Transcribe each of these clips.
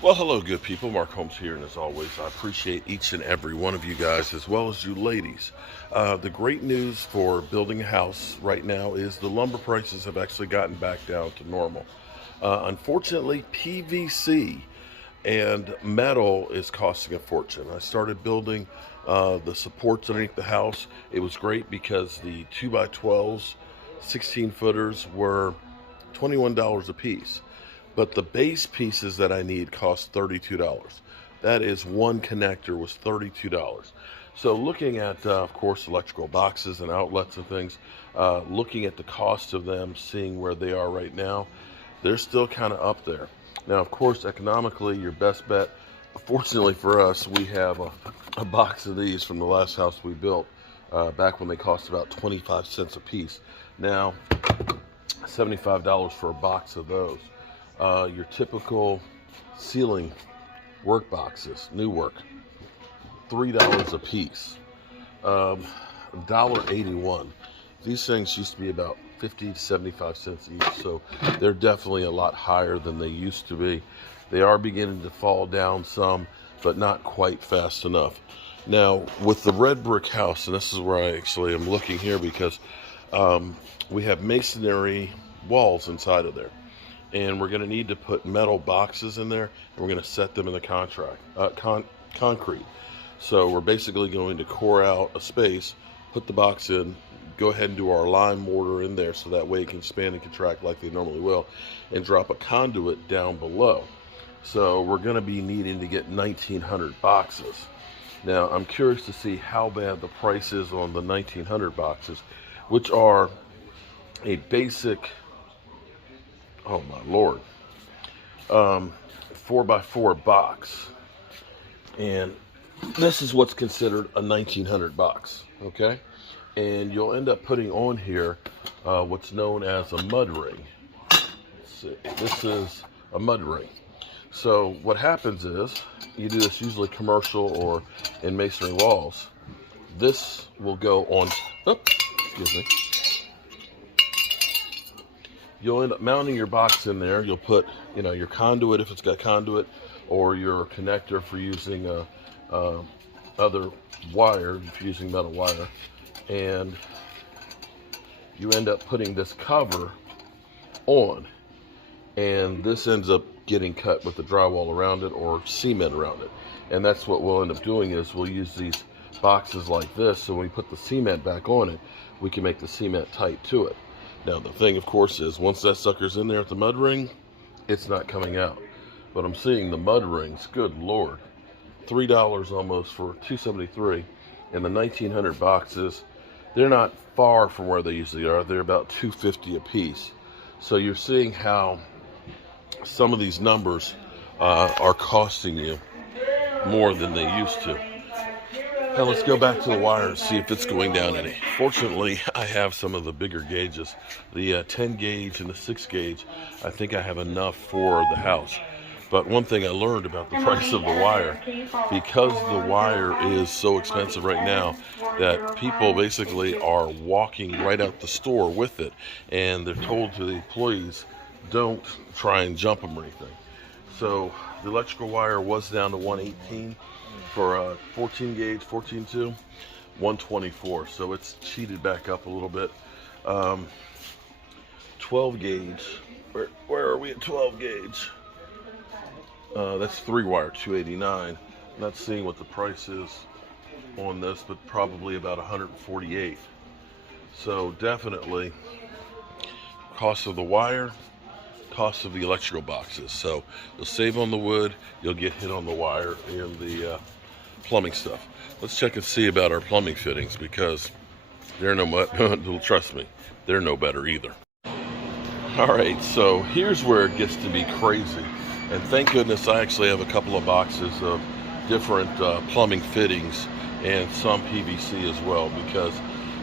Well, hello, good people. Mark Holmes here, and as always, I appreciate each and every one of you guys, as well as you ladies. The great news for building a house right now is the lumber prices have actually gotten back down to normal. Unfortunately, PVC and metal is costing a fortune. I started building the supports underneath the house. It was great because the 2x12s, 16 footers were $21 a piece. But the base pieces that I need cost $32. That is, one connector was $32. So looking at, of course, electrical boxes and outlets and things, looking at the cost of them, seeing where they are right now, they're still kind of up there. Now, of course, economically, your best bet, fortunately for us, we have a box of these from the last house we built back when they cost about 25 cents a piece. Now, $75 for a box of those. Your typical ceiling work boxes, new work, $3 a piece, $1.81. These things used to be about 50 to 75 cents each, so they're definitely a lot higher than they used to be. They are beginning to fall down some, but not quite fast enough. Now, with the red brick house, and this is where I actually am looking here because we have masonry walls inside of there. And we're going to need to put metal boxes in there, and we're going to set them in the concrete. So we're basically going to core out a space, put the box in, go ahead and do our lime mortar in there so that way it can expand and contract like they normally will, and drop a conduit down below. So we're going to be needing to get 1,900 boxes. Now I'm curious to see how bad the price is on the 1,900 boxes, which are a basic, oh my lord, 4x4 box, and this is what's considered a 1,900 box. Okay, and you'll end up putting on here what's known as a mud ring. Let's see. This is a mud ring. So what happens is, you do this usually commercial or in masonry walls. This will go on, excuse me. You'll end up mounting your box in there. You'll put, your conduit if it's got conduit, or your connector for using other wire if you're using metal wire, and you end up putting this cover on, and this ends up getting cut with the drywall around it or cement around it. And that's what we'll end up doing, is we'll use these boxes like this, so when we put the cement back on it, we can make the cement tight to it. Now the thing, of course, is once that sucker's in there at the mud ring, it's not coming out. But I'm seeing the mud rings, good lord, $3 almost for $2.73, and the 1,900 boxes, they're not far from where they usually are. They're about $2.50 a piece. So you're seeing how some of these numbers are costing you more than they used to. Now let's go back to the wire and see if it's going down any. Fortunately, I have some of the bigger gauges. The 10 gauge and the 6 gauge, I think I have enough for the house. But one thing I learned about the price of the wire, because the wire is so expensive right now, that people basically are walking right out the store with it, and they're told to the employees, don't try and jump them or anything. So the electrical wire was down to 118 for 14 gauge, 14.2, 124. So it's cheated back up a little bit. 12 gauge, where are we at 12 gauge? That's 3-wire, 289. Not seeing what the price is on this, but probably about 148. So definitely cost of the wire, cost of the electrical boxes. So you'll save on the wood, you'll get hit on the wire and the plumbing stuff. Let's check and see about our plumbing fittings, because they're trust me, they're no better either. All right, so here's where it gets to be crazy. And thank goodness I actually have a couple of boxes of different plumbing fittings and some PVC as well, because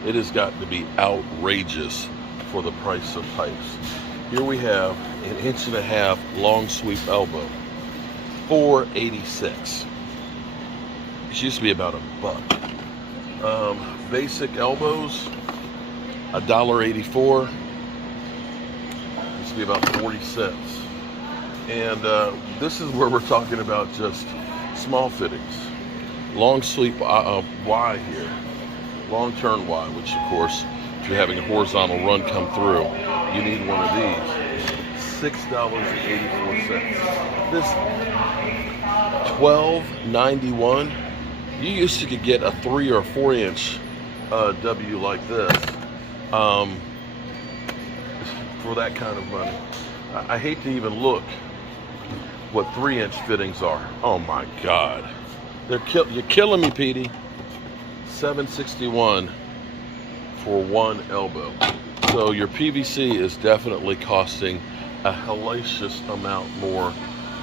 it has got to be outrageous for the price of pipes. Here we have an 1.5 inch long sweep elbow, $4.86. It used to be about $1. Basic elbows, $1.84. Used to be about 40 cents. And this is where we're talking about just small fittings. Long sleeve Y here, long turn Y, which of course, if you're having a horizontal run come through, you need one of these. $6.84. This $12.91. You used to could get a 3 or 4 inch W like this for that kind of money. I hate to even look what 3 inch fittings are. Oh my God, you're killing me, Petey. $7.61 for one elbow. So your PVC is definitely costing a hellacious amount more.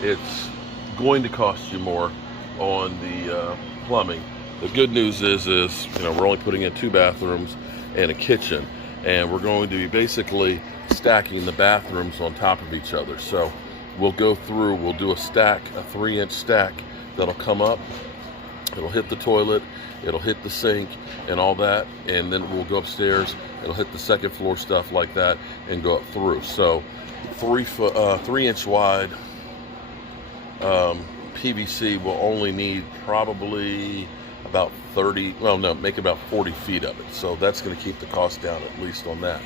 It's going to cost you more on the plumbing. The good news is we're only putting in 2 bathrooms and a kitchen, and we're going to be basically stacking the bathrooms on top of each other. So we'll go through, we'll do a stack, a 3 inch stack that'll come up. It'll hit the toilet, it'll hit the sink and all that, and then we'll go upstairs, it'll hit the second floor stuff like that and go up through. So 3 inch wide PVC will only need probably about 30, well no, make about 40 feet of it. So that's going to keep the cost down at least on that.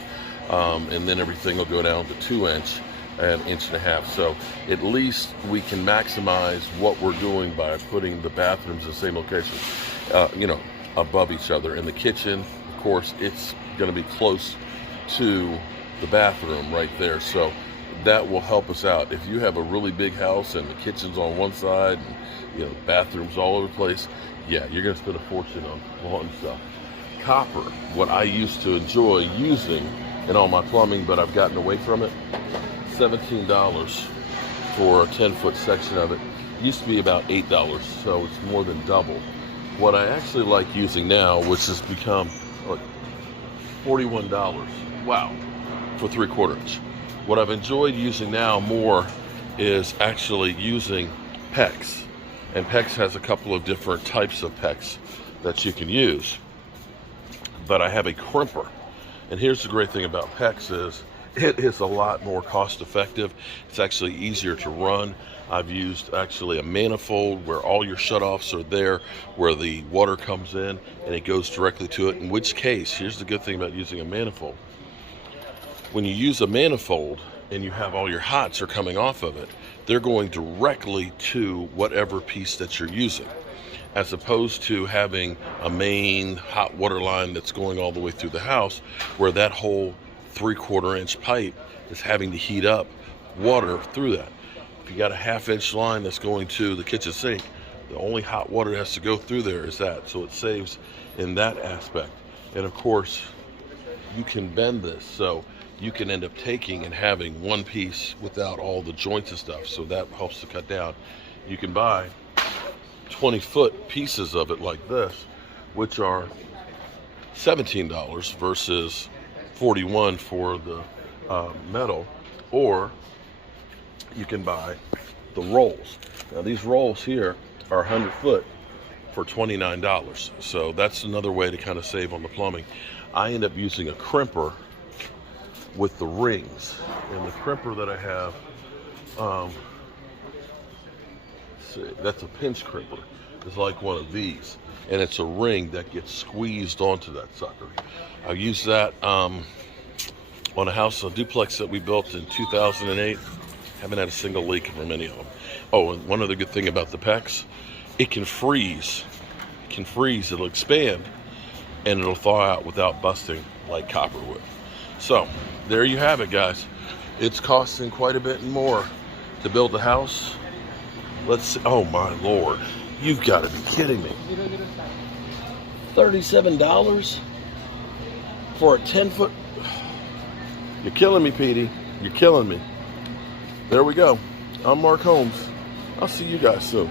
And then everything will go down to 2 inch and 1.5 inches. So at least we can maximize what we're doing by putting the bathrooms in the same location, above each other. In the kitchen, of course, it's going to be close to the bathroom right there. So that will help us out. If you have a really big house and the kitchen's on one side and bathrooms all over the place, yeah, you're going to spend a fortune on lawn stuff. Copper, what I used to enjoy using in all my plumbing, but I've gotten away from it. $17 for a 10-foot section of it. Used to be about $8, so it's more than double. What I actually like using now, which has become $41, wow, for 3/4 inch. What I've enjoyed using now more is actually using PEX. And PEX has a couple of different types of PEX that you can use. But I have a crimper. And here's the great thing about PEX is it is a lot more cost effective. It's actually easier to run. I've used actually a manifold where all your shutoffs are there, where the water comes in and it goes directly to it. In which case, here's the good thing about using a manifold. When you use a manifold and you have all your hots are coming off of it, they're going directly to whatever piece that you're using, as opposed to having a main hot water line that's going all the way through the house, where that whole 3/4 inch pipe is having to heat up water through that. If you got a 1/2 inch line that's going to the kitchen sink, the only hot water that has to go through there is that. So it saves in that aspect. And of course, you can bend this, so you can end up taking and having one piece without all the joints and stuff. So that helps to cut down. You can buy 20-foot pieces of it like this, which are $17 versus $41 for the metal, or you can buy the rolls. Now these rolls here are 100 foot for $29. So that's another way to kind of save on the plumbing. I end up using a crimper with the rings, and the crimper that I have, see, that's a pinch crimper. It's like one of these, and it's a ring that gets squeezed onto that sucker. I used that on a duplex that we built in 2008. Haven't had a single leak from any of them. Oh, and one other good thing about the PEX, it can freeze. It can freeze, it'll expand, and it'll thaw out without busting like copper would. So there you have it, guys. It's costing quite a bit more to build a house. Let's see. Oh my Lord, you've got to be kidding me. $37 for a 10-foot. You're killing me, Petey. You're killing me. There we go. I'm Mark Holmes. I'll see you guys soon.